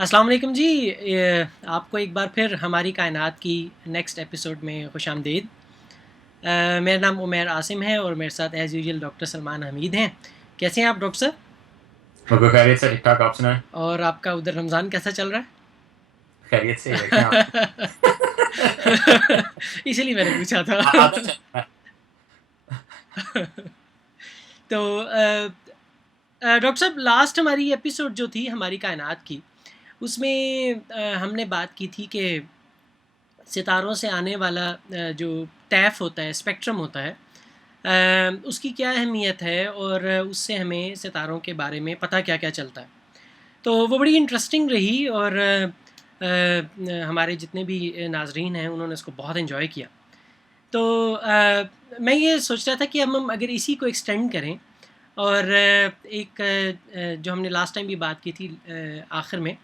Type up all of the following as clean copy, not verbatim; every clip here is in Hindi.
अस्सलाम वालेकुम जी। आपको एक बार फिर हमारी कायनात की नेक्स्ट एपिसोड में खुशामदीद। मेरा नाम उमैर आसिम है और मेरे साथ as usual doctor Salman Hamid हैं। कैसे हैं आप डॉक्टर साहब? बिल्कुल खैरियत से, ठीक ठाक। आप सुनाएं। और आपका उधर रमज़ान कैसा चल रहा खैरियत से ही रखें आप। है? इसीलिए मैंने पूछा था। आधा चल रहा है। तो डॉक्टर साहब, लास्ट हमारी एपिसोड जो थी हमारी कायनात की, उसमें हमने बात की थी कि सितारों से आने वाला जो टैफ होता है, स्पेक्ट्रम होता है, उसकी क्या अहमियत है और उससे हमें सितारों के बारे में पता क्या-क्या चलता है। तो वो बड़ी इंटरेस्टिंग रही और हमारे जितने भी नाज़रीन हैं उन्होंने इसको बहुत एन्जॉय किया। तो मैं ये सोच रहा था कि अब हम अगर इसी को एक्सटेंड करें और एक जो हमने लास्ट टाइम भी बात की थी आखिर में,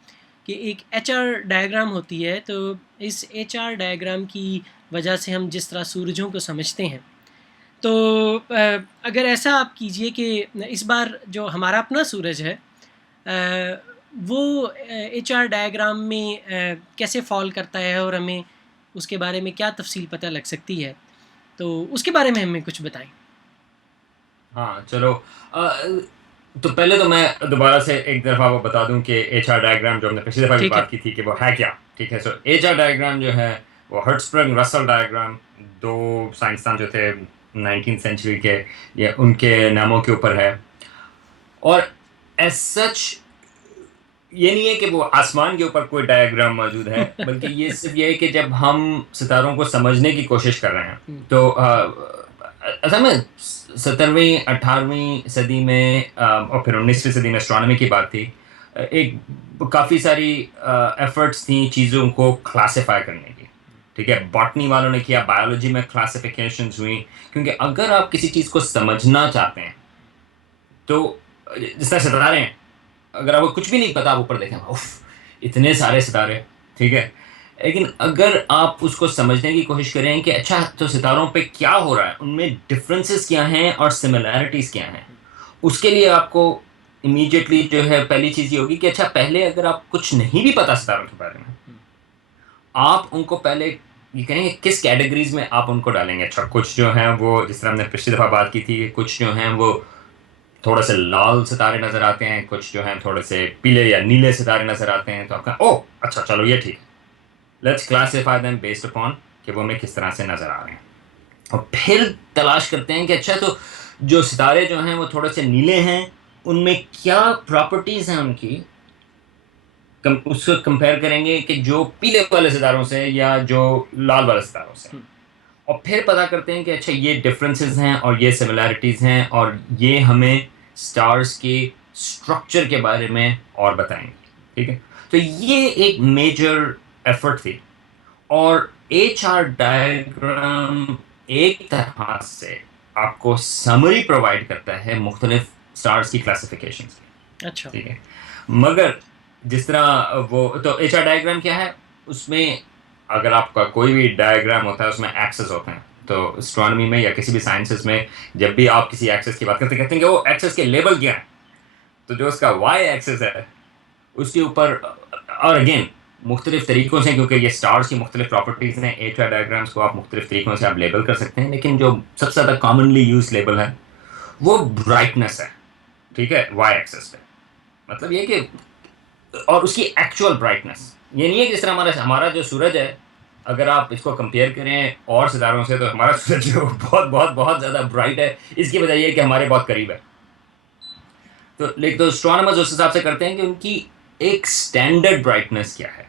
कि एक एचआर डायग्राम होती है, तो इस एचआर डायग्राम की वजह से हम जिस तरह सूरजों को समझते हैं, तो अगर ऐसा आप कीजिए कि इस बार जो हमारा अपना सूरज है, अ, वो एचआर डायग्राम में कैसे फॉल करता है और हमें उसके बारे में क्या तफसील पता लग सकती है, तो उसके बारे में हमें कुछ बताएं। हाँ, चलो। अ, तो पहले तो मैं दोबारा से एक दफ़ा वो बता दूं कि एचआर डायग्राम जो हमने पिछली दफ़ा भी ठीक है। बात की थी कि वो है क्या। ठीक है, सो एचआर डायग्राम जो है वो हर्ट्ज़बर्ग रसल डायग्राम, दो साइंसदान जो थे 19th सेंचुरी के, ये उनके नामों के ऊपर है। और एज सच ये नहीं है कि वो आसमान के ऊपर कोई डायग्राम मौजूद है, बल्कि ये सिर्फ ये है कि जब हम सितारों को समझने की कोशिश कर रहे हैं, हुँ, तो असल में 17वीं 18वीं सदी में और फिर 19वीं सदी में एस्ट्रोनॉमी की बात थी। एक काफ़ी सारी एफर्ट्स थी चीज़ों को क्लासिफाई करने की। ठीक है, बॉटनी वालों ने किया, बायोलॉजी में क्लासिफिकेशंस हुई, क्योंकि अगर आप किसी चीज़ को समझना चाहते हैं तो जिस तरह सितारे हैं, अगर आपको कुछ भी नहीं पता, आप ऊपर देखें, उफ इतने सारे सितारे। ठीक है, लेकिन अगर आप उसको समझने की कोशिश करें कि अच्छा तो सितारों पे क्या हो रहा है, उनमें डिफरेंसेस क्या हैं और सिमिलैरिटीज क्या हैं, उसके लिए आपको इमीडिएटली जो है पहली चीज ये होगी कि अच्छा पहले अगर आप कुछ नहीं भी पता सितारों के बारे में, आप उनको पहले ये कहेंगे किस कैटेगरीज में आप उनको डालेंगे। अच्छा, कुछ जो हैं वो जिस तरह हमने पिछली दफा बात की थी, कुछ जो हैं वो थोड़े से लाल सितारे नजर आते हैं, कुछ जो हैं थोड़े से पीले या नीले सितारे नजर आते हैं, तो आपका ओह अच्छा चलो ये ठीक है, let's classify them based upon कि वो हमें किस तरह से नजर आ रहे हैं। और फिर तलाश करते हैं कि अच्छा तो जो सितारे जो हैं वो थोड़े से नीले हैं, उनमें क्या प्रॉपर्टीज हैं उनकी, उसको कंपेयर करेंगे कि जो पीले वाले सितारों से या जो लाल वाले सितारों से। हुँ, और फिर पता करते हैं कि अच्छा ये डिफरेंसेस हैं और ये सिमिलैरिटीज हैं और ये हमें स्टार्स के स्ट्रक्चर के बारे में और बताएंगे। ठीक है, तो ये एक मेजर एफर्ट थी। और एच आर डायग्राम एक तरह से आपको समरी प्रोवाइड करता है मुख्तलिफ स्टार्स की क्लासिफिकेशन की। अच्छा। ठीक है, मगर जिस तरह वो तो एच आर डायग्राम क्या है, उसमें अगर आपका कोई भी डायग्राम होता है उसमें एक्सेस होते हैं। तो एस्ट्रोनॉमी में या किसी भी साइंसेस में जब भी आप किसी एक्सेस की बात करते हैं, कहते हैं कि वो एक्सेस के लेबल क्या है। तो जो उसका वाई एक्सेस है उसके ऊपर, और अगेन मुख्तलिफ तरीकों से, क्योंकि ये स्टार्स की मुख्तलिफ प्रॉपर्टीज हैं, एच आर डायग्राम्स को आप मुख्तलिफ तरीकों से आप लेबल कर सकते हैं, लेकिन जो सबसे ज़्यादा कॉमनली यूज लेबल है वो ब्राइटनेस है। ठीक है, वाई एक्सेस पे मतलब ये कि, और उसकी एक्चुअल ब्राइटनेस, ये नहीं है कि जिस तरह हमारा हमारा जो सूरज है, अगर आप इसको कंपेयर करें और सितारों से, तो हमारा सूरज जो बहुत बहुत बहुत ज़्यादा ब्राइट है। इसकी वजह ये है कि हमारे बहुत करीब है। तो लेकिन तो एस्ट्रोनॉमर्स उस हिसाब से करते हैं कि उनकी एक स्टैंडर्ड ब्राइटनेस क्या है,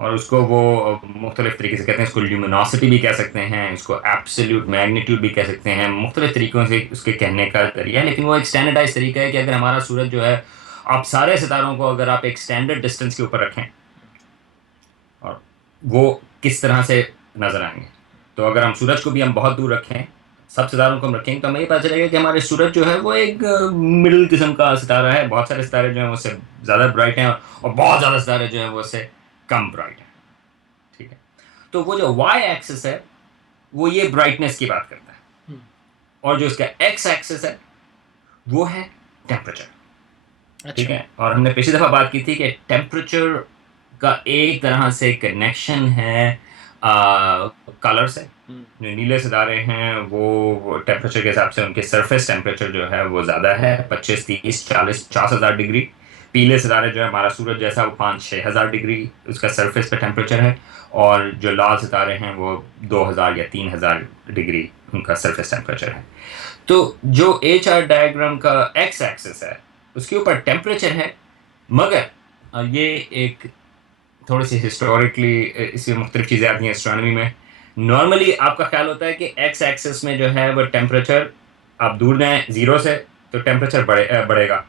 और उसको वो मुख्तलिफ तरीके से कहते हैं। इसको ल्यूमिनोसिटी भी कह सकते हैं, इसको एब्सोल्यूट मैग्नीट्यूड भी कह सकते हैं, मुख्तलिफ तरीकों से उसके कहने का तरीका है, लेकिन वो एक स्टैंडर्डाइज तरीका है कि अगर हमारा सूरज जो है, आप सारे सितारों को अगर आप एक स्टैंडर्ड डिस्टेंस के ऊपर रखें और वो किस तरह से नजर आएंगे। तो अगर हम सूरज को भी हम बहुत दूर रखें, सब सितारों को हम रखेंगे, तो हमें ये पता चलेगा कि हमारे सूरज जो है वो एक मिडिल किस्म का सितारा है। बहुत सारे सितारे जो हैं वो उससे ज़्यादा ब्राइट हैं और बहुत ज़्यादा सितारे जो हैं वो उससे कम ब्राइट हैं। ठीक है, तो वो जो वाई एक्सिस है वो ये ब्राइटनेस की बात करता है, हुँ, और जो इसका एक्स एक्सिस है वो है टेम्परेचर। ठीक अच्छा। है, और हमने पिछली दफ़ा बात की थी कि टेम्परेचर का एक तरह से कनेक्शन है कलर से। हम्म। जो नीले सितारे हैं वो टेम्परेचर के हिसाब से उनके सरफेस टेम्परेचर जो है वो ज़्यादा है, 25, 30, 40, 50,000 डिग्री। पीले सितारे जो है हमारा सूरज जैसा, वो 5-6 हज़ार डिग्री उसका सरफेस पे टेम्परेचर है। और जो लाल सितारे हैं वो 2,000 या 3,000 डिग्री उनका सरफेस टेम्परेचर है। तो जो एच आर डायग्राम का एक्स एक्सिस है उसके ऊपर टेम्परेचर है, मगर ये एक थोड़ी सी हिस्टोरिकली इसमें मुख्तलिफ चीज़ें आती हैं एस्ट्रोनॉमी में। नॉर्मली आपका ख्याल होता है कि एक्स एक्सिस में जो है वो टेम्परेचर, आप दूर जाएं ज़ीरो से तो टेम्परेचर बढ़ेगा।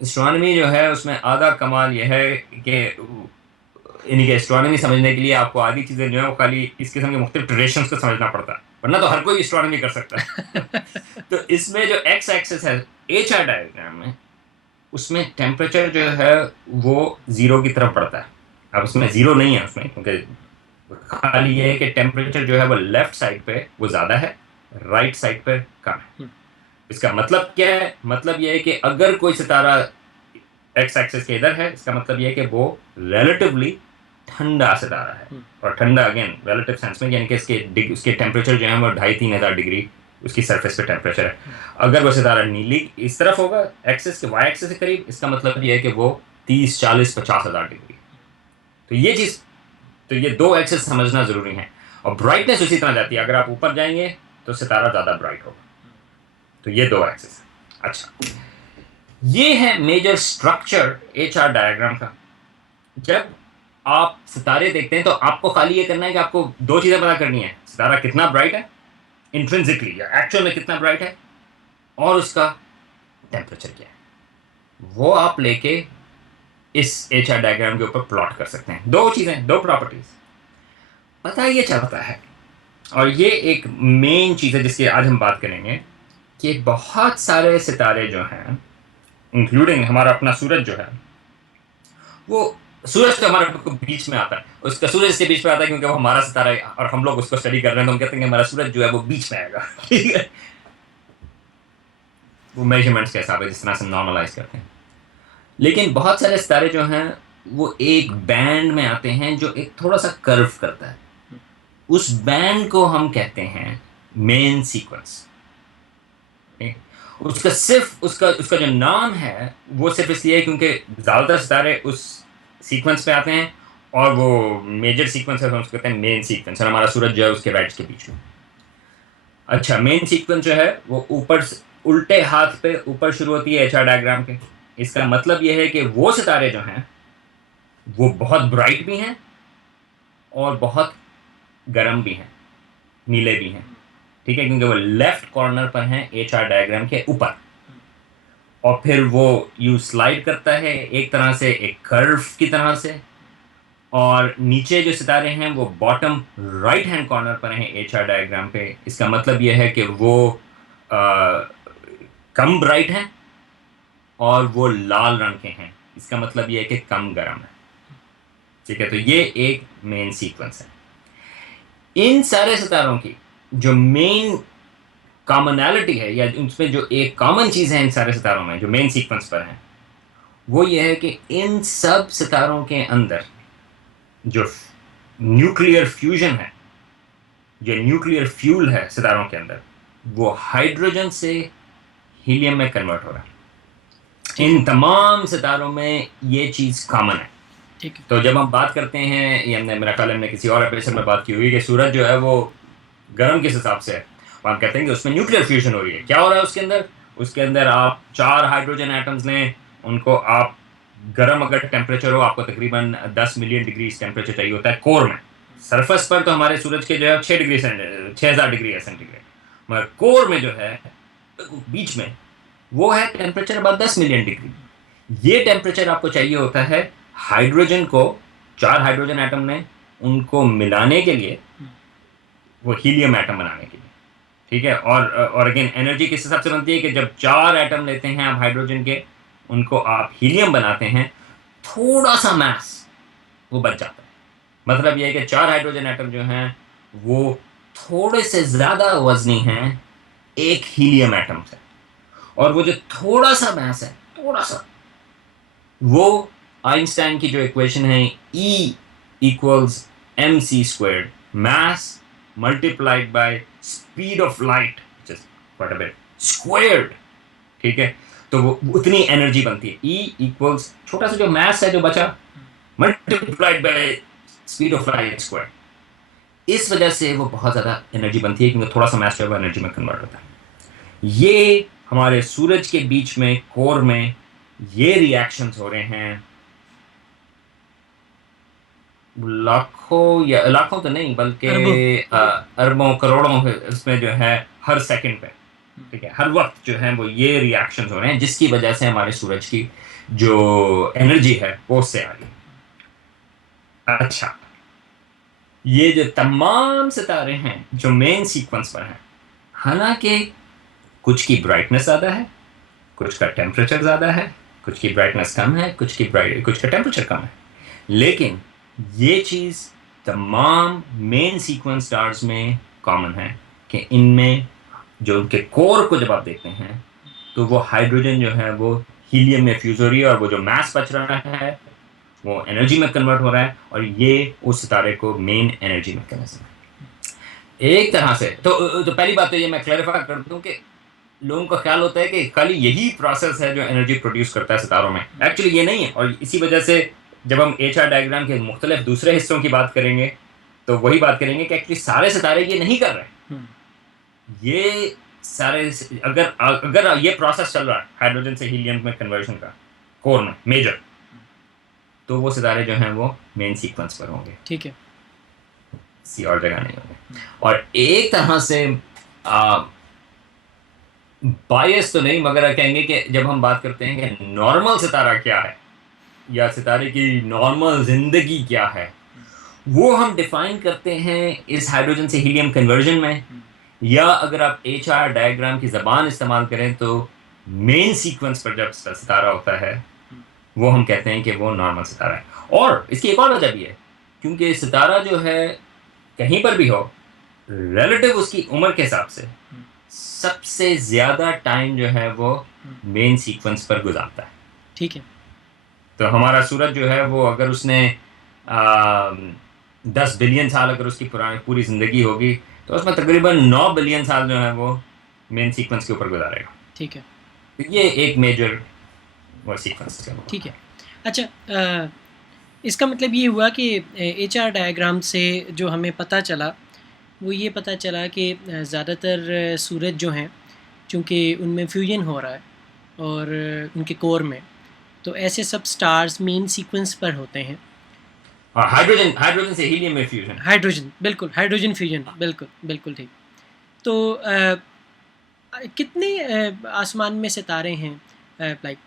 एस्ट्रोनॉमी जो है उसमें आधा कमाल यह है कि यानी कि एस्ट्रोनॉमी समझने के लिए आपको आधी चीज़ें जो है वो खाली इस किस्म के मुख्तलिफ ट्रेडिशंस को समझना पड़ता है, वरना तो हर कोई एस्ट्रोनॉमी कर सकता है। तो इसमें जो एक्स एक्सिस है एच आर डायग्राम में, उसमें टेम्परेचर जो है वो ज़ीरो की तरफ बढ़ता है। अब उसमें ज़ीरो नहीं है उसमें, क्योंकि खाली ये है कि टेम्परेचर जो है वो लेफ्ट साइड पे वो ज़्यादा है, राइट साइड पे कम है। इसका मतलब क्या है? मतलब ये है कि अगर कोई सितारा एक्स एक्सिस के इधर है, इसका मतलब ये है कि वो रिलेटिवली ठंडा सितारा है। और ठंडा अगेन रिलेटिव सेंस में, यानी कि उसके टेम्परेचर जो है वो 2,500-3,000 डिग्री उसकी सरफेस पे टेम्परेचर है। अगर वो सितारा नीली इस तरफ होगा एक्सिस के, वाई एक्सिस के करीब, इसका मतलब ये है कि वो 30, 40, 50,000 डिग्री। तो ये चीज़, तो ये दो एक्सिस समझना ज़रूरी है। और ब्राइटनेस उसी तरह जाती है, अगर आप ऊपर जाएंगे तो सितारा ज़्यादा ब्राइट होगा। तो ये दो एक्सिस। अच्छा, ये है major structure H R diagram का। जब आप सितारे देखते हैं तो आपको खाली ये करना है कि आपको दो चीज़ें पता करनी है: सितारा कितना ब्राइट है इंट्रिंसिकली या एक्चुअल में कितना ब्राइट है, और उसका टेम्परेचर क्या है। वो आप लेके इस एच आर डायग्राम के ऊपर प्लॉट कर सकते हैं। दो चीज़ें, दो प्रॉपर्टीज पता ये चलता है। और ये एक मेन चीज़ है जिसकी आज हम बात करेंगे कि बहुत सारे सितारे जो हैं, इंक्लूडिंग हमारा अपना सूरज जो है, वो सूरज तो हमारे बीच में आता है, उसका सूरज इसके बीच में आता है क्योंकि वो हमारा सितारा है और हम लोग उसको स्टडी कर रहे हैं, तो हम कहते हैं कि हमारा सूरज जो है वो बीच में आएगा। ठीक है, वो मेजरमेंट्स के हिसाब है जिस तरह से नॉर्मलाइज करते हैं। लेकिन बहुत सारे सितारे जो हैं वो एक बैंड में आते हैं जो एक थोड़ा सा कर्व करता है। उस बैंड को हम कहते हैं मेन सीक्वेंस। उसका सिर्फ उसका उसका जो नाम है वो सिर्फ इसलिए है क्योंकि ज़्यादातर सितारे उस सीक्वेंस पे आते हैं, और वो मेजर सीक्वेंस है तो उसको कहते हैं मेन सीक्वेंस, और हमारा सूरज जो है उसके राइट के बीच में। अच्छा, मेन सीक्वेंस जो है वो ऊपर उल्टे हाथ पे ऊपर शुरू होती है एच आर डायग्राम के। इसका मतलब ये है कि वो सितारे जो हैं वो बहुत ब्राइट भी हैं और बहुत गर्म भी हैं, नीले भी हैं। ठीक है, क्योंकि वो लेफ्ट कॉर्नर पर हैं एच आर डायग्राम के ऊपर। और फिर वो यू स्लाइड करता है एक तरह से, एक कर्व की तरह से। और नीचे जो सितारे हैं वो बॉटम राइट हैंड कॉर्नर पर हैं एच आर डायग्राम पे। इसका मतलब ये है कि वो आ, कम ब्राइट हैं और वो लाल रंग के हैं। इसका मतलब ये है कि कम गर्म है। ठीक है, तो ये एक मेन सीक्वेंस है। इन सारे सितारों की जो मेन कॉमनैलिटी है, या उसमें जो एक कॉमन चीज़ है इन सारे सितारों में जो मेन सीक्वेंस पर है, वो ये है कि इन सब सितारों के अंदर जो न्यूक्लियर फ्यूजन है, जो न्यूक्लियर फ्यूल है सितारों के अंदर, वो हाइड्रोजन से हीलियम में कन्वर्ट हो रहा है। इन तमाम सितारों में ये चीज़ कॉमन है। ठीक है। तो जब हम बात करते हैं, ये हमने, मेरा ख्याल हमने किसी और एपिसोड में बात की हुई कि सूरज जो है वो गर्म किस हिसाब से है, तो हम कहते हैं कि उसमें न्यूक्लियर फ्यूजन हो रही है। क्या हो रहा है उसके अंदर? उसके अंदर आप 4 हाइड्रोजन एटम्स लें, उनको आप गर्म अगर टेम्परेचर हो, आपको तकरीबन 10 मिलियन डिग्री टेम्परेचर चाहिए होता है कोर में। सरफेस पर तो हमारे सूरज के जो है 6,000 डिग्री है सेंटीग्रेड, मगर कोर में जो है बीच में वो है टेम्परेचर अबाउट 10 मिलियन डिग्री। ये टेम्परेचर आपको चाहिए होता है हाइड्रोजन को, 4 हाइड्रोजन एटम ने उनको मिलाने के लिए, वो हीलियम एटम बनाने के लिए। ठीक है, और अगेन एनर्जी किस हिसाब से बनती है कि जब 4 एटम लेते हैं आप हाइड्रोजन के, उनको आप हीलियम बनाते हैं, थोड़ा सा मास वो बच जाता है। मतलब ये है कि 4 हाइड्रोजन एटम जो हैं वो थोड़े से ज़्यादा वजनी हैं एक हीलियम एटम से। और वो जो थोड़ा सा मास है, थोड़ा सा, वो आइंस्टाइन की जो इक्वेशन है E equals mc² mass multiplied by speed of light just quite a bit squared, ठीक है। तो वो उतनी एनर्जी बनती है। E इक्वल्स छोटा सा जो मास है जो बचा multiplied by speed of light square, इस वजह से वो बहुत ज़्यादा एनर्जी बनती है क्योंकि थोड़ा सा मास जो है वो एनर्जी में कन्वर्ट होता है। ये हमारे सूरज के बीच में कोर में ये रिएक्शंस हो रहे हैं लाखों, या लाखों तो नहीं बल्कि अरबों। अरबों करोड़ों इसमें जो है हर सेकंड पे, ठीक है, हर वक्त जो है वो ये रिएक्शंस हो रहे हैं जिसकी वजह से हमारे सूरज की जो एनर्जी है वो उससे आ रही है। अच्छा, ये जो तमाम सितारे हैं जो मेन सीक्वेंस पर हैं, हालांकि कुछ की ब्राइटनेस ज़्यादा है, कुछ का टेम्परेचर ज़्यादा है, कुछ की ब्राइटनेस कम है, कुछ का टेम्परेचर कम है, लेकिन ये चीज़ तमाम मेन सीक्वेंस स्टार्स में कॉमन है कि इनमें जो उनके कोर को जब आप देखते हैं तो वो हाइड्रोजन जो है वो हीलियम में फ्यूज हो रही है और वो जो मास बच रहा है वो एनर्जी में कन्वर्ट हो रहा है और ये उस सितारे को मेन एनर्जी मैकेनिज्म है एक तरह से। तो पहली बात तो ये मैं क्लैरिफाई कर दूं कि लोगों का ख्याल होता है कि खाली यही प्रोसेस है जो एनर्जी प्रोड्यूस करता है सितारों में, एक्चुअली ये नहीं है। और इसी वजह से जब हम HR डायग्राम के मुख्तलिफ दूसरे हिस्सों की बात करेंगे तो वही बात करेंगे कि एक्चुअली सारे सितारे ये नहीं कर रहे। ये सारे अगर अगर ये प्रोसेस चल रहा है हाइड्रोजन से हीलियम में कन्वर्जन का कोर में मेजर, तो वो सितारे जो हैं वो मेन सीक्वेंस पर होंगे, ठीक है, किसी और जगह नहीं होंगे। और एक तरह से बायस तो नहीं मगर कहेंगे कि जब हम बात करते हैं कि नॉर्मल सितारा क्या है या सितारे की नॉर्मल जिंदगी क्या है, वो हम डिफाइन करते हैं इस हाइड्रोजन से हीलियम कन्वर्जन में, या अगर आप HR डायग्राम की ज़बान इस्तेमाल करें तो मेन सीक्वेंस पर जब सितारा होता है वो हम कहते हैं कि वो नॉर्मल सितारा है। और इसकी एक और वजह भी है क्योंकि सितारा जो है कहीं पर भी हो रिलेटिव उसकी उम्र के हिसाब से सबसे ज़्यादा टाइम जो है वो मेन सीक्वेंस पर गुजारता है, ठीक है। तो हमारा सूरज जो है वो अगर उसने 10 बिलियन साल अगर उसकी पूरी ज़िंदगी होगी तो उसमें तकरीबन 9 बिलियन साल जो है वो मेन सीक्वेंस के ऊपर गुजारेगा, ठीक है, तो ये एक मेजर वो सीक्वेंस है। ठीक है। अच्छा, इसका मतलब ये हुआ कि HR डायग्राम से जो हमें पता चला वो ये पता चला कि ज़्यादातर सूरज जो हैं चूँकि उनमें फ्यूजन हो रहा है और उनके कोर में, तो ऐसे सब स्टार्स मेन सीक्वेंस पर होते हैं। हाइड्रोजन से हीलियम में फ्यूजन, हाइड्रोजन, बिल्कुल हाइड्रोजन फ्यूजन, बिल्कुल बिल्कुल ठीक। तो कितने आसमान में सितारे हैं लाइक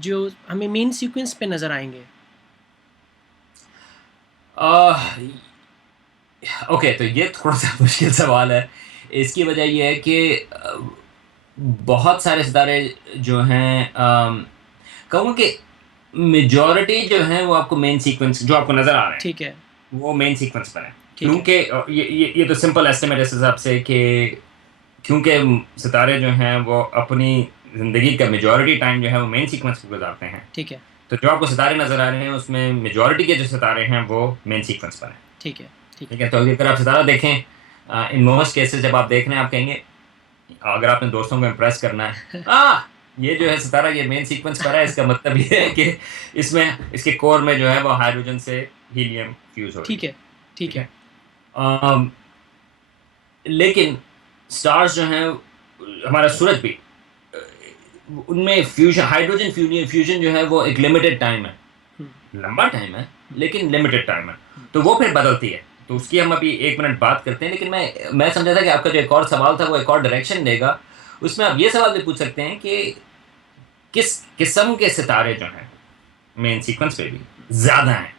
जो हमें मेन सीक्वेंस पे नज़र आएंगे? ओके, तो ये थोड़ा सा मुश्किल सवाल है। इसकी वजह ये है कि बहुत सारे सितारे जो हैं कहूँ कि मेजॉरिटी जो है वो आपको मेन सीक्वेंस जो आपको नज़र आ रहे हैं, ठीक है, वो मेन सीक्वेंस पर है। ठीक है, क्योंकि ये तो सिंपल एस्टिमेट इस हिसाब से कि क्योंकि सितारे जो हैं वो अपनी ज़िंदगी का मेजॉरिटी टाइम जो है वो मेन सीक्वेंस पर गुजारते हैं, ठीक है, तो जो आपको सितारे नज़र आ रहे हैं उसमें मेजॉरिटी के जो सितारे हैं वो मेन सीक्वेंस पर हैं, ठीक है, ठीक ठीक है। तो अगर आप सितारा देखें इन मोस्ट केसेस जब आप देख रहे हैं आप कहेंगे अगर आपने दोस्तों को इम्प्रेस करना है ये जो है सितारा ये मेन सीक्वेंस पर है, इसका मतलब ये है कि इसमें इसके कोर में जो है वो हाइड्रोजन से हीलियम फ्यूज हो रही ठीक है, ठीक है, लेकिन स्टार्स जो हैं हमारा सूरज भी उनमें फ्यूजन हाइड्रोजन फ्यूजन जो है वो एक लिमिटेड टाइम है, लंबा टाइम है लेकिन लिमिटेड टाइम है, तो वो फिर बदलती है। तो उसकी हम अभी 1 मिनट बात करते हैं, लेकिन मैं समझा था कि आपका जो एक और सवाल था वो एक और डायरेक्शन देगा। उसमें आप ये सवाल भी पूछ सकते हैं कि किस किस्म के सितारे जो हैं मेन सीक्वेंस पे भी ज़्यादा हैं,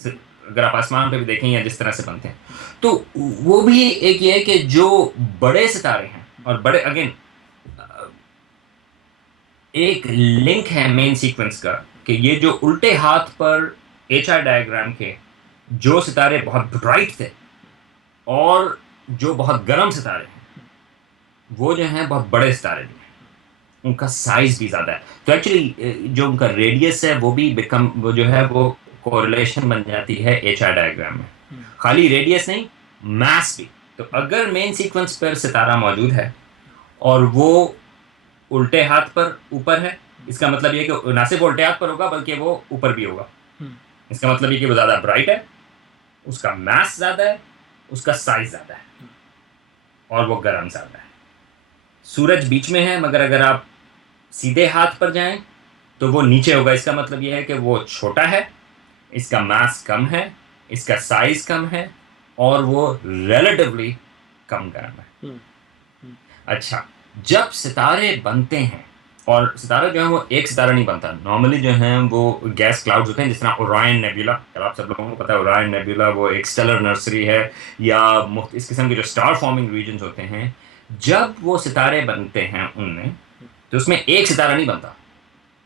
अगर आप आसमान पे भी देखें या जिस तरह से बनते हैं, तो वो भी एक ये है कि जो बड़े सितारे हैं और बड़े अगेन एक लिंक है मेन सीक्वेंस का कि ये जो उल्टे हाथ पर HR डायग्राम के जो सितारे बहुत ब्राइट थे और जो बहुत गर्म सितारे हैं वो जो हैं बहुत बड़े सितारे भी हैं, उनका साइज भी ज़्यादा है। तो एक्चुअली जो उनका रेडियस है वो जो है वो कोरिलेशन बन जाती है HR डायग्राम में। खाली रेडियस नहीं, मास भी। तो अगर मेन सीक्वेंस पर सितारा मौजूद है और वो उल्टे हाथ पर ऊपर है, इसका मतलब ये कि ना सिर्फ उल्टे हाथ पर होगा बल्कि वो ऊपर भी होगा। इसका मतलब ये कि वो ज़्यादा ब्राइट है, उसका मास ज़्यादा है, उसका साइज ज़्यादा है और वो गर्म ज़्यादा है। सूरज बीच में है, मगर अगर आप सीधे हाथ पर जाएं तो वो नीचे होगा। इसका मतलब यह है कि वो छोटा है, इसका मास कम है, इसका साइज कम है और वो रिलेटिवली कम गर्म है। अच्छा, जब सितारे बनते हैं, और सितारा जो है वो एक सितारा नहीं बनता, नॉर्मली जो है वो गैस क्लाउड्स होते हैं, जिस तरह ओरायन नेबुला। आप सब लोगों को पता है ओरायन नेबुला वो एक स्टेलर नर्सरी है, या इस किस्म के जो स्टार फॉर्मिंग रीजन्स होते हैं, जब वो सितारे बनते हैं उनमें, तो उसमें एक सितारा नहीं बनता।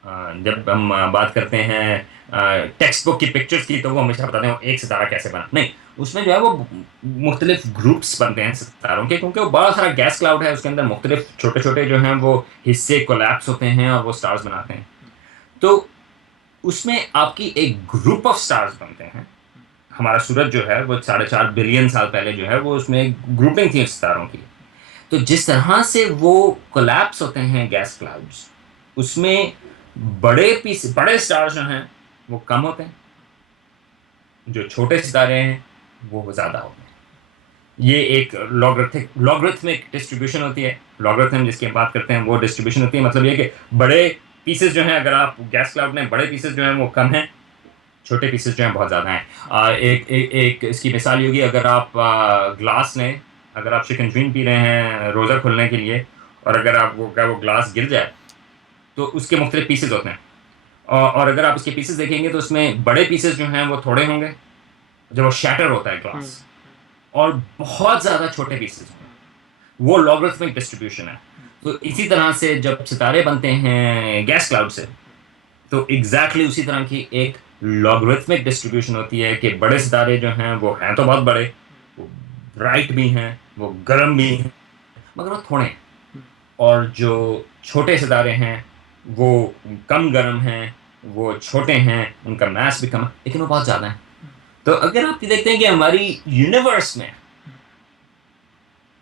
जब हम बात करते हैं टेक्स्ट बुक की पिक्चर्स की, तो वो हमेशा बताते हैं एक सितारा कैसे बना। नहीं, उसमें जो है वो मुख्तलिफ ग्रुप्स बनते हैं सितारों के, क्योंकि वो बड़ा सारा गैस क्लाउड है, उसके अंदर मुख्तलिफ छोटे छोटे जो हैं वो हिस्से कोलैप्स होते हैं और वो स्टार्स बनाते हैं। तो उसमें आपकी एक ग्रुप ऑफ स्टार्स बनते हैं। हमारा सूरज जो है वो 4.5 बिलियन साल पहले जो है वो उसमें एक ग्रुपिंग थी सितारों की। तो जिस तरह से वो कोलैप्स होते हैं गैस क्लाउड्स, उसमें बड़े स्टार्स जो हैं वो कम होते हैं, जो छोटे सितारे हैं वो ज़्यादा होते हैं। ये एक लॉगरिथमिक डिस्ट्रीब्यूशन होती है। लॉगरिथम जिसकी हम बात करते हैं वो डिस्ट्रीब्यूशन होती है। मतलब ये कि बड़े पीसेस जो हैं, अगर आप गैस क्लाउड में बड़े पीसेस जो हैं वो कम हैं, छोटे पीसेस जो हैं बहुत ज़्यादा हैं। एक इसकी मिसाल ये होगी, अगर आप ग्लास लें, अगर आप शिकंजीन पी रहे हैं रोज़ा खोलने के लिए, और अगर आप वो ग्लास गिर जाए तो उसके मुख्तलिफ पीसेस होते हैं। और अगर आप उसके पीसेस देखेंगे तो उसमें बड़े पीसेस जो हैं वो थोड़े होंगे जब वो शैटर होता है ग्लास, और बहुत ज़्यादा छोटे पीसेस होंगे। वो लॉगरिथमिक डिस्ट्रीब्यूशन है। तो इसी तरह से जब सितारे बनते हैं गैस क्लाउड से, तो एग्जैक्टली उसी तरह की एक लॉगरिथमिक डिस्ट्रीब्यूशन होती है कि बड़े सितारे जो हैं वो हैं तो बहुत बड़े, वो ब्राइट भी हैं, वो गर्म भी हैं, मगर वो थोड़े हैं। और जो छोटे सितारे हैं वो कम गर्म हैं, वो छोटे हैं, उनका मास भी कम है, लेकिन वो बहुत ज़्यादा है। तो अगर आप ये देखते हैं कि हमारी यूनिवर्स में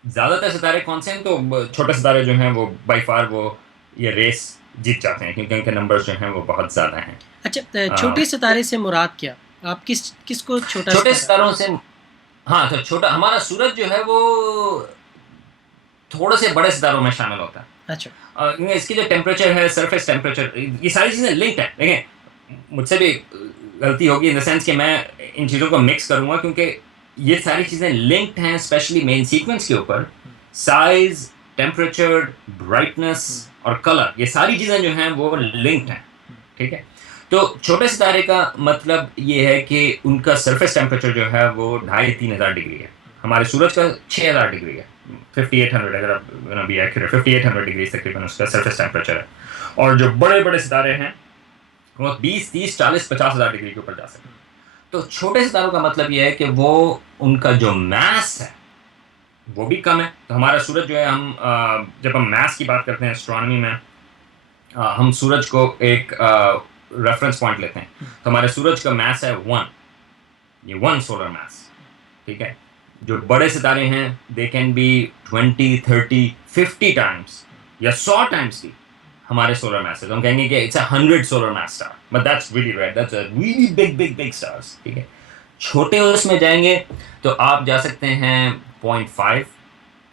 ज़्यादातर सितारे कौन से हैं, तो छोटे सितारे जो हैं वो बाई फार वो ये रेस जीत जाते हैं, क्योंकि उनके नंबर्स जो हैं वो बहुत ज़्यादा हैं। अच्छा, छोटे सितारे से मुराद क्या? आप किसको छोटा छोटे सितारा? सितारों से, हाँ, तो छोटा हमारा सूरज जो है वो थोड़े से बड़े सितारों में शामिल होता है। अच्छा। इसकी जो टेम्परेचर है, सरफेस टेम्परेचर, ये सारी चीज़ें लिंक्ड है। देखें, मुझसे भी गलती होगी इन द सेंस कि मैं इन चीज़ों को मिक्स करूँगा, क्योंकि ये सारी चीज़ें लिंक्ड हैं, स्पेशली मेन सीक्वेंस के ऊपर। साइज, टेम्परेचर, ब्राइटनेस और कलर, ये सारी चीज़ें जो हैं वो लिंक्ड हैं। ठीक है। तो छोटे सितारे का मतलब ये है कि उनका सरफेस टेम्परेचर जो है वो 2500-3000 डिग्री है। हमारे सूरज का 6000 डिग्री है, 5800, अगर आप बी एक्यूरेट, 5800 डिग्री तकरीबन उसका सरफेस टेम्परेचर है। और जो बड़े बड़े सितारे हैं वो 20, 30, 40, 50,000 डिग्री के ऊपर जा सकते हैं। तो छोटे सितारों का मतलब ये है कि वो उनका जो मास है वो भी कम है। तो हमारा सूरज जो है, जब हम मास की बात करते हैं एस्ट्रोनॉमी में, हम सूरज को एक रेफरेंस पॉइंट लेते हैं। तो हमारे सूरज का मास है 1, ये 1 सोलर मास। ठीक है। जो बड़े सितारे हैं दे कैन बी 20, 30, 50 टाइम्स या 100 टाइम्स की हमारे सोलर मास है। तो हम कहेंगे कि it's 100 solar mass star, but that's really rare, that's a really big big big stars. ठीक है। छोटे उसमें जाएंगे तो आप जा सकते हैं 0.5,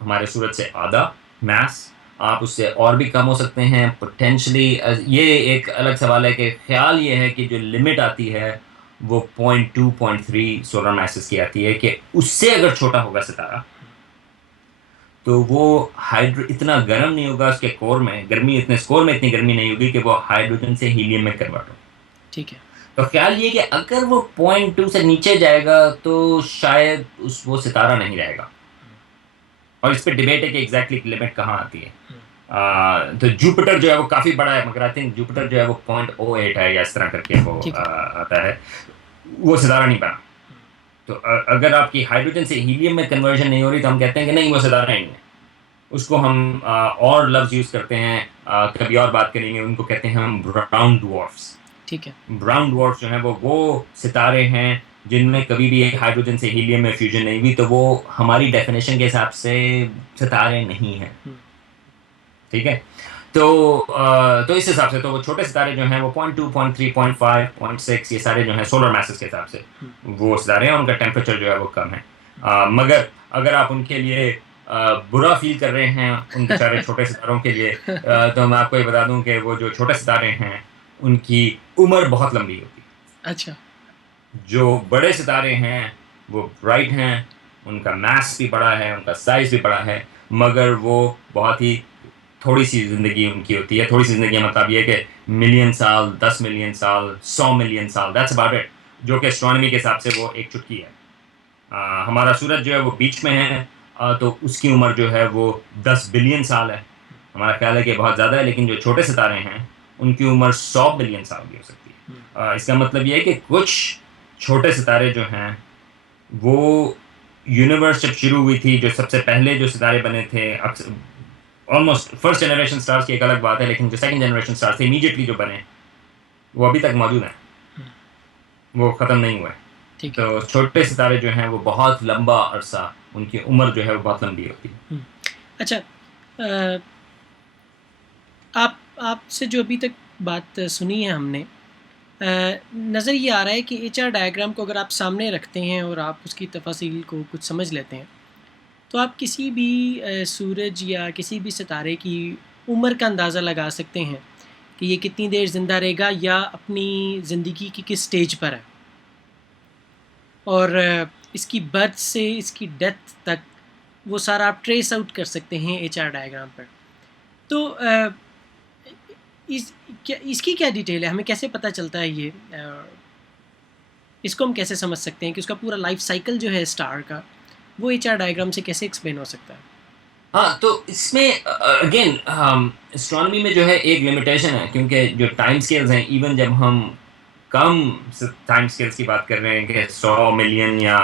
हमारे सूरज से आधा मास। आप उससे और भी कम हो सकते हैं पोटेंशली। ये एक अलग सवाल है कि ख्याल ये है कि जो लिमिट आती है वो 0.2, 0.3 सोलर मासेस की आती है, कि उससे अगर छोटा होगा सितारा तो वो इतना गर्म नहीं होगा, उसके कोर में इतनी गर्मी नहीं होगी कि वो हाइड्रोजन से हीलियम में कन्वर्ट हो। ठीक है। तो ख्याल ये कि अगर वो 0.2 से नीचे जाएगा तो शायद वो सितारा नहीं रहेगा। और इस पर डिबेट है कि एग्जैक्टली लिमिट कहाँ आती है। तो जुपिटर जो है वो काफ़ी बड़ा है, मगर आई थिंक जुपिटर जो है वो 0.08 है या इस तरह करके वो आता है, वो सितारा नहीं बना। तो अगर आपकी हाइड्रोजन से हीलियम में कन्वर्जन नहीं हो रही तो हम कहते हैं कि नहीं, वो सितारा नहीं है। उसको हम और लफ्ज़ यूज़ करते हैं, कभी और बात करेंगे। उनको कहते हैं हम ब्राउन ड्वार्फ्स। ठीक है। ब्राउन ड्वार्फ्स जो हैं वो सितारे हैं जिनमें कभी भी हाइड्रोजन से हीलियम में फ्यूजन नहीं हुई, तो वो हमारी डेफिनेशन के हिसाब से सितारे नहीं हैं। ठीक है। तो इस हिसाब से तो वो छोटे सितारे जो हैं वो 0.2, 0.3, 0.5, 0.6 ये सारे जो हैं सोलर मैसेस के हिसाब से वो सितारे हैं, उनका टेम्परेचर जो है वो कम है। मगर अगर आप उनके लिए बुरा फील कर रहे हैं उन बेचारे छोटे सितारों के लिए, तो मैं आपको ये बता दूं कि वो जो छोटे सितारे हैं उनकी उम्र बहुत लंबी होती है। अच्छा। जो बड़े सितारे हैं वो ब्राइट हैं, उनका मास भी बड़ा है, उनका साइज भी बड़ा है, मगर वो बहुत ही थोड़ी सी ज़िंदगी उनकी होती है। थोड़ी सी ज़िंदगी मतलब ये कि मिलियन साल, 10 मिलियन साल, 100 मिलियन साल, दैट्स अबाउट इट, जो कि एस्ट्रोनॉमी के हिसाब से वो एक चुटकी है। हमारा सूरज जो है वो बीच में है, तो उसकी उम्र जो है वो 10 बिलियन साल है। हमारा ख्याल है कि बहुत ज़्यादा है, लेकिन जो छोटे सितारे हैं उनकी उम्र 100 बिलियन साल की हो सकती है। इसका मतलब ये है कि कुछ छोटे सितारे जो हैं वो यूनिवर्स जब शुरू हुई थी, जो सबसे पहले जो सितारे बने थे, ऑलमोस्ट फर्स्ट जनरेशन स्टार्स की एक अलग बात है, लेकिन जो सेकंड जनरेशन स्टार्स थे इमीडिएटली जो बने वो अभी तक मौजूद हैं, वो ख़त्म नहीं हुए। ठीक है। तो छोटे सितारे जो हैं वो बहुत लंबा अरसा, उनकी उम्र जो है वो बहुत लंबी होती है। अच्छा, आपसे जो अभी तक बात सुनी है हमने, नज़र ये आ रहा है कि HR डायग्राम को अगर आप सामने रखते हैं और आप उसकी तफासिल को कुछ समझ लेते हैं, तो आप किसी भी सूरज या किसी भी सितारे की उम्र का अंदाज़ा लगा सकते हैं कि ये कितनी देर ज़िंदा रहेगा या अपनी ज़िंदगी की किस स्टेज पर है, और इसकी बर्थ से इसकी डेथ तक वो सारा आप ट्रेस आउट कर सकते हैं HR डायग्राम पर। तो इसकी क्या डिटेल है, हमें कैसे पता चलता है ये, इसको हम कैसे समझ सकते हैं कि उसका पूरा लाइफ साइकिल जो है स्टार का, वो HR डायग्राम से कैसे एक्सप्लेन हो सकता है? हाँ, तो इसमें अगेन एस्ट्रोनॉमी में जो है एक लिमिटेशन है, क्योंकि जो टाइम स्केल्स हैं, इवन जब हम कम टाइम स्केल्स की बात कर रहे हैं कि 100 मिलियन या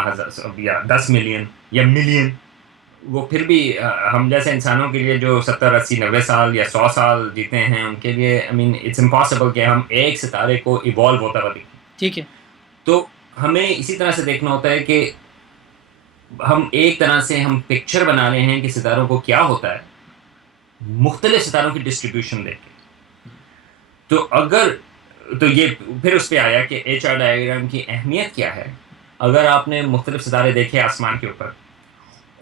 10 मिलियन या मिलियन, वो फिर भी हम जैसे इंसानों के लिए जो 70, 80, 90 साल या 100 साल जीते हैं, उनके लिए आई मीन इट्स इम्पॉसिबल कि हम एक सितारे को इवॉल्व होता हुआ देखें। ठीक है। तो हमें इसी तरह से देखना होता है कि हम एक तरह से हम पिक्चर बना रहे हैं कि सितारों को क्या होता है मुख्तलिफ सितारों की डिस्ट्रीब्यूशन देख के। तो अगर तो ये फिर उस पर आया कि HR डायग्राम की अहमियत क्या है। अगर आपने मुख्तलिफ सितारे देखे आसमान के ऊपर,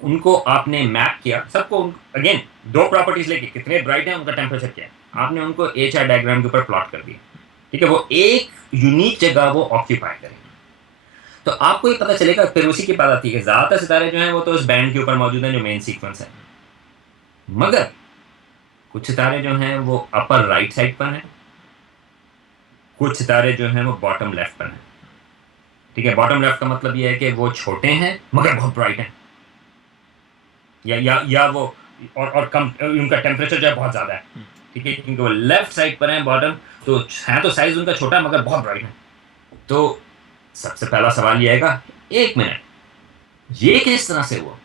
उनको आपने मैप किया, सबको अगेन दो प्रॉपर्टीज लेके, कितने ब्राइट हैं, उनका टेम्परेचर क्या है, आपने उनको HR डायग्राम के ऊपर प्लॉट कर दिया। ठीक है, वो एक यूनिक जगह वो ऑक्यूपाई करेंगे, तो आपको ये पता चलेगा। फिर उसी की बात आती है कि ज़्यादातर सितारे जो हैं वो तो उस बैंड के ऊपर मौजूद हैं जो मेन सीक्वेंस है, मगर कुछ सितारे जो हैं वो अपर राइट साइड पर हैं, कुछ सितारे जो हैं वो बॉटम लेफ्ट पर हैं। ठीक है, बॉटम लेफ्ट का मतलब ये है कि वो छोटे हैं मगर बहुत ब्राइट हैं, या वो और कम, उनका टेम्परेचर जो है बहुत ज़्यादा है। ठीक है, क्योंकि वो लेफ्ट साइड पर हैं बॉटम, तो है तो साइज उनका छोटा मगर बहुत ब्राइट है। तो सबसे पहला सवाल ये आएगा, एक मिनट ये किस तरह से हुआ?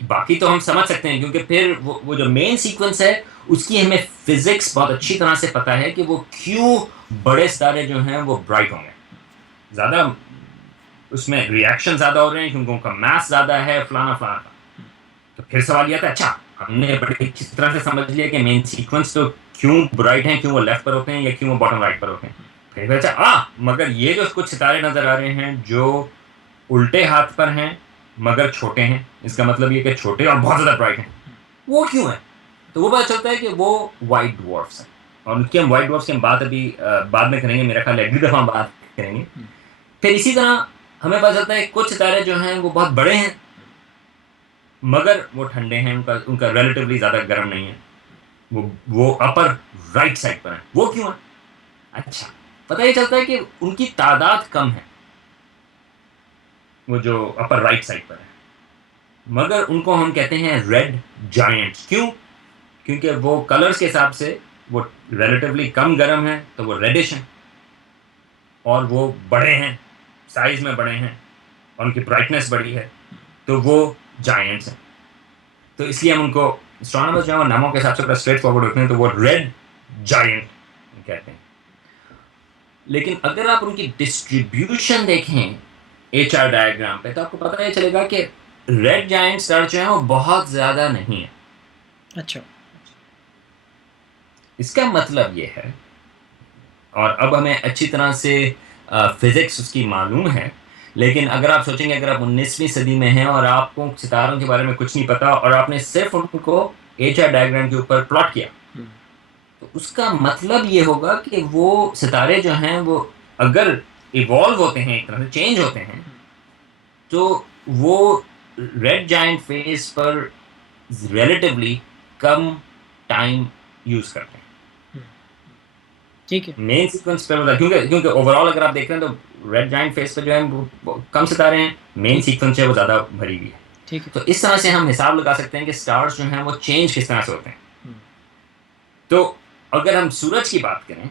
बाकी तो हम समझ सकते हैं, क्योंकि फिर वो जो मेन सीक्वेंस है उसकी हमें फिजिक्स बहुत अच्छी तरह से पता है कि वो क्यों बड़े सितारे जो हैं वो ब्राइट होंगे, ज़्यादा उसमें रिएक्शन ज़्यादा हो रहे हैं क्योंकि उनका मास ज़्यादा है, फलाना फलाना। तो फिर सवाल यह था, अच्छा हमने बड़ी अच्छी तरह से समझ लिया कि मेन सीक्वेंस तो क्यों ब्राइट हैं, क्यों वो लेफ्ट पर होते हैं या क्यों वो बॉटम राइट पर होते हैं। फिर अच्छा मगर ये जो कुछ सितारे नज़र आ रहे हैं जो उल्टे हाथ पर हैं मगर छोटे हैं, इसका मतलब ये कि छोटे और बहुत ज़्यादा ब्राइट हैं, वो क्यों है? तो वो पता चलता है कि वो वाइट ड्वार्फ्स हैं। और उनकी हम वाइट ड्वार्फ्स की हम बात अभी बाद में करेंगे, मेरा ख्याल है अगली दफ़ा हम बात करेंगे। फिर इसी तरह हमें पता चलता है कुछ सितारे जो हैं वो बहुत बड़े हैं मगर वो ठंडे हैं, उनका रिलेटिवली ज़्यादा गर्म नहीं है, वो अपर राइट साइड पर है। वो क्यों है? अच्छा, पता ये चलता है कि उनकी तादाद कम है, वो जो अपर राइट साइड पर है, मगर उनको हम कहते हैं रेड जायंट्स। क्यों? क्योंकि वो कलर्स के हिसाब से वो रिलेटिवली कम गर्म है, तो वो रेडिश हैं, और वो बड़े हैं, साइज में बड़े हैं, और उनकी ब्राइटनेस बड़ी है, तो वो जायंट्स हैं। तो इसलिए हम उनको एस्ट्रोनॉमर्स जो है नामों के हिसाब से स्ट्रेट फॉरवर्ड होते हैं, तो वो रेड जायंट कहते हैं। लेकिन अगर आप उनकी डिस्ट्रीब्यूशन देखें एचआर डायग्राम पे, तो आपको पता ही चलेगा कि रेड जायंट स्टार जो है वो बहुत ज्यादा नहीं है। अच्छा। इसका मतलब ये है, और अब हमें अच्छी तरह से फिजिक्स उसकी मालूम है, लेकिन अगर आप सोचेंगे, अगर आप 19वीं सदी में हैं और आपको सितारों के बारे में कुछ नहीं पता और आपने सिर्फ उनको एचआर डायग्राम के ऊपर प्लॉट किया, तो उसका मतलब ये होगा कि वो सितारे जो हैं वो अगर इवॉल्व होते हैं, एक तरह से चेंज होते हैं, तो वो रेड जायंट फेज पर रिलेटिवली कम टाइम यूज करते हैं। ठीक है। मेन सीक्वेंस पे मतलब, क्योंकि ओवरऑल अगर आप देख रहे हैं तो रेड जायंट फेज पे जो है वो कम सितारे हैं, मेन ठीक। सीक्वेंस है वो ज़्यादा भरी हुई है। ठीक है। तो इस तरह से हम हिसाब लगा सकते हैं कि स्टार्स जो हैं वो चेंज किस तरह से होते हैं। तो अगर हम सूरज की बात करें,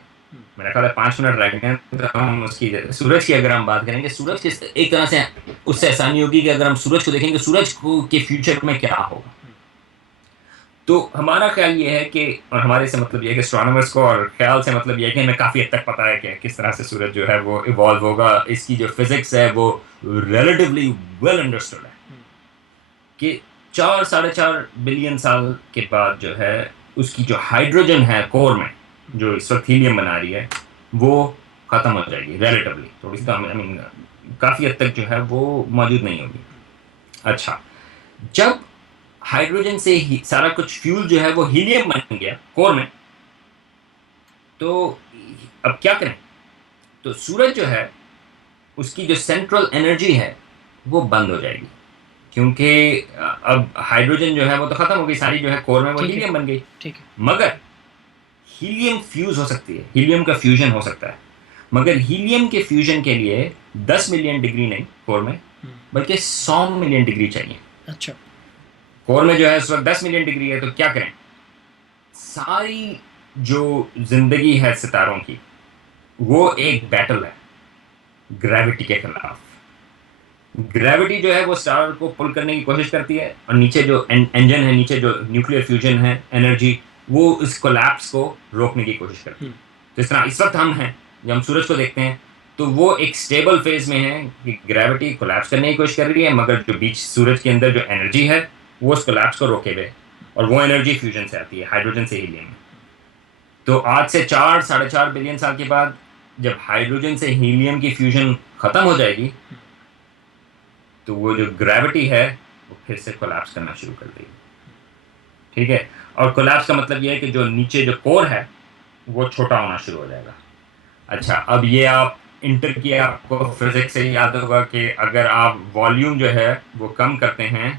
मेरा ख्याल है 5 मिनट रह गए हैं, तो हम उसकी सूरज की अगर हम बात करेंगे, सूरज की एक तरह से उससे आसानी होगी कि अगर हम सूरज को देखेंगे, सूरज को के फ्यूचर में क्या होगा। तो हमारा ख्याल ये है कि, और हमारे से मतलब ये है कि एस्ट्रोनॉमर्स को, और ख्याल से मतलब ये है कि हमें काफ़ी हद तक पता है कि किस तरह से सूरज जो है वो इवॉल्व होगा। इसकी जो फिजिक्स है वो रिलेटिवली वेल अंडरस्टूड है कि 4-4.5 बिलियन साल के बाद जो है उसकी जो हाइड्रोजन है कोर में, जो इस वक्त हीलियम बना रही है, वो ख़त्म हो जाएगी रिलेटिवली, थोड़ी सी, आई मीन काफ़ी हद तक जो है वो मौजूद नहीं होगी। अच्छा, जब हाइड्रोजन से ही सारा कुछ फ्यूल जो है वो हीलियम बन गया कोर में, तो अब क्या करें? तो सूरज जो है उसकी जो सेंट्रल एनर्जी है वो बंद हो जाएगी, क्योंकि अब हाइड्रोजन जो है वो तो खत्म हो गई सारी, जो है कोर में वो ठीक है। हीलियम बन गई। ठीक है। मगर हीलियम फ्यूज हो सकती है, हीलियम का फ्यूजन हो सकता है, मगर हीलियम के फ्यूजन के लिए 10 मिलियन डिग्री नहीं कोर में, बल्कि 100 मिलियन डिग्री चाहिए। अच्छा। कोर में जो है इस वक्त 10 मिलियन डिग्री है, तो क्या करें? सारी जो जिंदगी है सितारों की, वो एक बैटल है ग्रेविटी के खिलाफ। ग्रेविटी जो है वो स्टार को पुल करने की कोशिश करती है, और नीचे जो इंजन है, नीचे जो न्यूक्लियर फ्यूजन है एनर्जी, वो इस कोलैप्स को रोकने की कोशिश करती है। तो इस तरह इस वक्त हम हैं, जब हम सूरज को देखते हैं तो वो एक स्टेबल फेज में है कि ग्रेविटी कोलैप्स करने की कोशिश कर रही है, मगर जो बीच सूरज के अंदर जो एनर्जी है वो उस कोलैप्स को रोके हुए, और वो एनर्जी फ्यूजन से आती है, हाइड्रोजन से हीलियम में। तो आज से 4-4.5 बिलियन साल के बाद जब हाइड्रोजन से हीलियम की फ्यूजन खत्म हो जाएगी, तो वो जो ग्रेविटी है वो फिर से कोलैप्स करना शुरू कर देगी। ठीक है, और कोलैप्स का मतलब ये है कि जो नीचे जो कोर है वो छोटा होना शुरू हो जाएगा। अच्छा, अब ये आप इंटर किया, आपको फिजिक्स से याद होगा कि अगर आप वॉल्यूम जो है वो कम करते हैं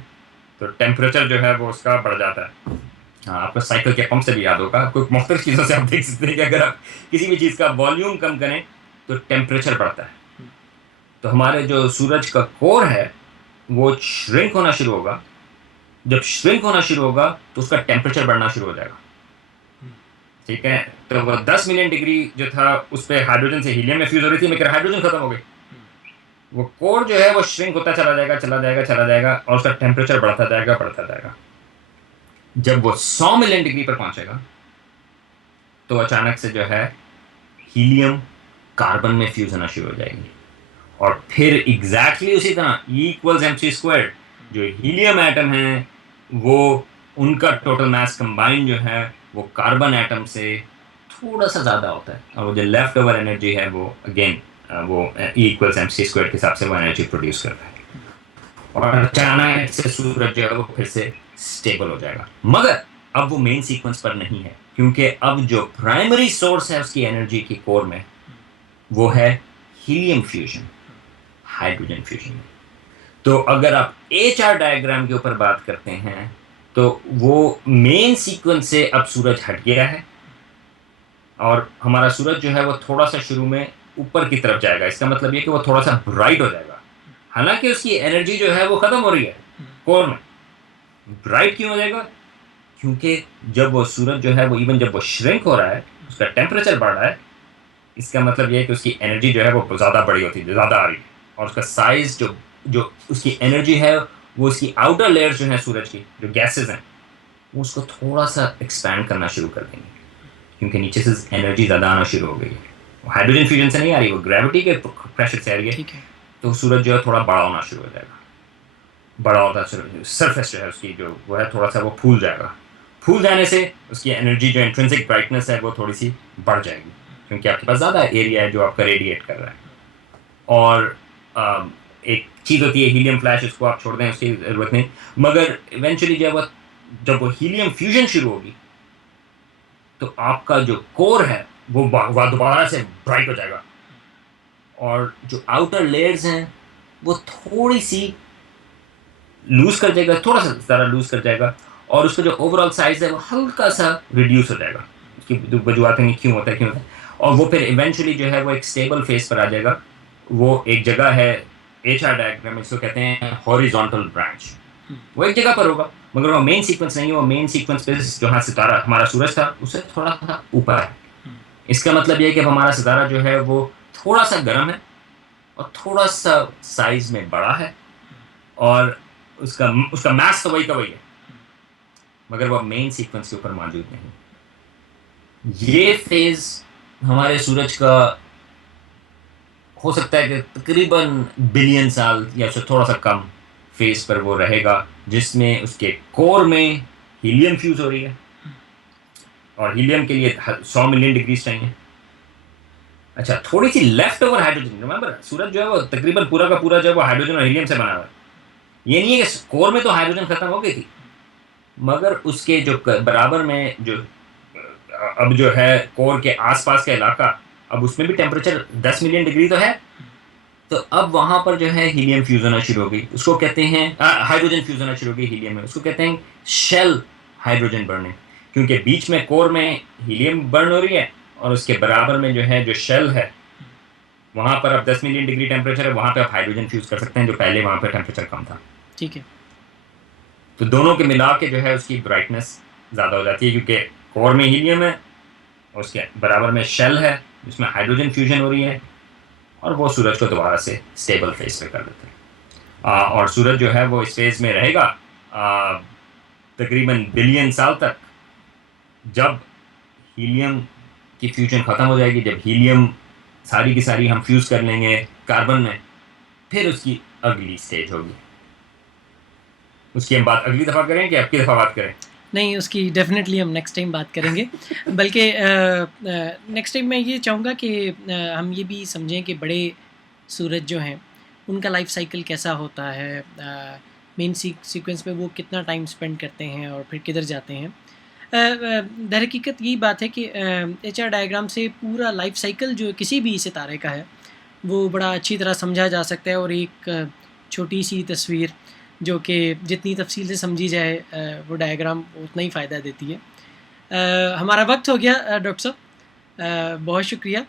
तो टेम्परेचर जो है वो उसका बढ़ जाता है। हाँ, आपको साइकिल के पंप से भी याद होगा, आपको मुख्तलिफ चीज़ों से आप देख सकते हैं कि अगर आप किसी भी चीज़ का वॉल्यूम कम करें तो टेम्परेचर बढ़ता है। तो हमारे जो सूरज का कोर है वो श्रिंक होना शुरू होगा। जब श्रिंक होना शुरू होगा तो उसका टेम्परेचर बढ़ना शुरू हो जाएगा। ठीक है, तो वो 10 मिलियन डिग्री जो था उस पर हाइड्रोजन से हीलियम में फ्यूज हो रही थी, लेकिन हाइड्रोजन खत्म हो गई। वो कोर जो है वो श्रिंक होता चला जाएगा, चला जाएगा, चला जाएगा, और उसका टेम्परेचर बढ़ता जाएगा, बढ़ता जाएगा। जब वो 100 मिलियन डिग्री पर पहुंचेगा तो अचानक से जो है हीलियम कार्बन में फ्यूज होना शुरू हो जाएगी, और फिर एग्जैक्टली उसी तरह E=mc², जो हीलियम एटम है वो उनका टोटल मास कंबाइन जो है वो कार्बन एटम से थोड़ा सा ज़्यादा होता है, और वो जो लेफ्ट ओवर एनर्जी है वो अगेन वो E=mc² के हिसाब से वो एनर्जी प्रोड्यूस करता है, और अचानक से सूरज जो है वो फिर से स्टेबल हो जाएगा। मगर अब वो मेन सीक्वेंस पर नहीं है, क्योंकि अब जो प्राइमरी सोर्स है उसकी एनर्जी की कोर में वो है हीलियम फ्यूजन, हाइड्रोजन फ्यूजन। तो अगर आप एचआर डायग्राम के ऊपर बात करते हैं तो वो मेन सीक्वेंस से अब सूरज हट गया है, और हमारा सूरज जो है वो थोड़ा सा शुरू में ऊपर की तरफ जाएगा। इसका मतलब ये कि वो थोड़ा सा ब्राइट हो जाएगा, हालांकि उसकी एनर्जी जो है वो खत्म हो रही है कोर में। ब्राइट क्यों हो जाएगा? क्योंकि जब वो सूरज जो है वो इवन जब वो श्रिंक हो रहा है, उसका टेम्परेचर बढ़ रहा है, इसका मतलब ये है कि उसकी एनर्जी जो है वो ज़्यादा बड़ी होती है, ज़्यादा आ रही है, और उसका साइज जो जो उसकी एनर्जी है वो उसकी आउटर लेयर जो है सूरज की जो गैसेस हैं वो उसको थोड़ा सा एक्सपैंड करना शुरू कर देंगे। क्योंकि नीचे से एनर्जी ज़्यादा आना शुरू हो गई है। हाइड्रोजन फ्यूजन से नहीं आ रही, वो ग्रेविटी के प्रेशर से आ रही है। ठीक है। तो सूरज जो है थोड़ा बड़ा होना शुरू हो जाएगा, बड़ा होता सरफेस जो है उसकी जो वो है थोड़ा सा वो फूल जाएगा। फूल जाने से उसकी एनर्जी जो इंट्रिंसिक ब्राइटनेस है वो थोड़ी सी बढ़ जाएगी, क्योंकि आपके पास ज़्यादा एरिया है जो आपका रेडिएट कर रहा है। और एक चीज़ होती है हीलियम फ्लैश, उसको आप छोड़ दें, उसकी ज़रूरत नहीं। मगर इवेंचुअली जब वो हीलियम फ्यूजन शुरू होगी तो आपका जो कोर है वो दोबारा से ब्राइट हो जाएगा, और जो आउटर लेयर्स हैं वो थोड़ी सी लूज कर जाएगा, थोड़ा सा ज़्यादा लूज कर जाएगा, और उसका जो ओवरऑल साइज है वो हल्का सा रिड्यूस हो जाएगा। उसकी वजूहत हैं क्यों होता है, और वो फिर इवेंचुअली जो है वो एक स्टेबल फेस पर आ जाएगा। वो एक जगह है HR डायग्राम, इसको कहते हैं हॉरिजॉन्टल ब्रांच। वो एक जगह पर होगा, मगर वो मेन सीक्वेंस नहीं है। वो मेन सीक्वेंस पे जहाँ सितारा हमारा सूरज था उससे थोड़ा सा ऊपर है। इसका मतलब ये है कि हमारा सितारा जो है वो थोड़ा सा गर्म है और थोड़ा सा साइज में बड़ा है, और उसका उसका मास तो वही का वही है, मगर वो मेन सीक्वेंस के ऊपर मौजूद नहीं। ये फेज हमारे सूरज का हो सकता है कि तकरीबन बिलियन साल या उससे थोड़ा सा कम फेज पर वो रहेगा, जिसमें उसके कोर में हीलियम फ्यूज हो रही है, और हीलियम के लिए 100 मिलियन डिग्रीज चाहिए। अच्छा, थोड़ी सी लेफ्ट ओवर हाइड्रोजन, रिमेंबर सूरज जो है वो तकरीबन पूरा का पूरा जो है वो हाइड्रोजन और हीलियम से बना हुआ है। ये नहीं है कि कोर में तो हाइड्रोजन खत्म हो गई थी, मगर उसके जो बराबर में जो अब जो है कोर के आसपास का इलाका, अब उसमें भी टेम्परेचर 10 मिलियन डिग्री तो है। तो अब वहां पर जो है हीलियम फ्यूज होना शुरू हो गई, उसको कहते हैं हाइड्रोजन फ्यूज होना शुरू हो गई हीलियम में, उसको कहते हैं शेल हाइड्रोजन बर्निंग, क्योंकि बीच में कोर में हीलियम बर्न हो रही है और उसके बराबर में जो है जो शेल है वहां पर अब 10 मिलियन डिग्री टेम्परेचर है, वहां पे आप हाइड्रोजन फ्यूज कर सकते हैं, जो पहले वहां पर टेम्परेचर कम था। ठीक है। तो दोनों के मिला के जो है उसकी ब्राइटनेस ज़्यादा हो जाती है, क्योंकि कोर में हीलियम है और उसके बराबर में शेल है जिसमें हाइड्रोजन फ्यूजन हो रही है, और वो सूरज को दोबारा से स्टेबल फेज पे कर देते हैं। और सूरज जो है वो इस फेज में रहेगा तकरीबन बिलियन साल तक, जब हीलियम की फ्यूजन ख़त्म हो जाएगी, जब हीलियम सारी की सारी हम फ्यूज़ कर लेंगे कार्बन में, फिर उसकी अगली स्टेज होगी। उसकी हम बात अगली दफ़ा करें कि अब की दफ़ा बात करें? नहीं, उसकी डेफिनेटली हम नेक्स्ट टाइम बात करेंगे। बल्कि नेक्स्ट टाइम मैं ये चाहूँगा कि हम ये भी समझें कि बड़े सूरज जो हैं उनका लाइफ साइकिल कैसा होता है, मेन सीक्वेंस में वो कितना टाइम स्पेंड करते हैं और फिर किधर जाते हैं। दर हकीकत यही बात है कि HR डायग्राम से पूरा लाइफ साइकिल जो किसी भी सितारे का है वो बड़ा अच्छी तरह समझा जा सकता है, और एक छोटी सी तस्वीर जो कि जितनी तफसील से समझी जाए वो डायग्राम उतना ही फ़ायदा देती है। हमारा वक्त हो गया डॉक्टर साहब, बहुत शुक्रिया।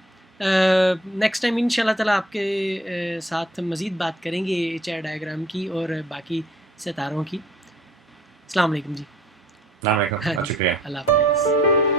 नेक्स्ट टाइम इंशाल्लाह ताला आपके साथ मज़ीद बात करेंगे HR डायग्राम की और बाकी सितारों की। अस्सलाम वालेकुम जी। नाम शुक्रिया। अल्लाह हाफ़िज़।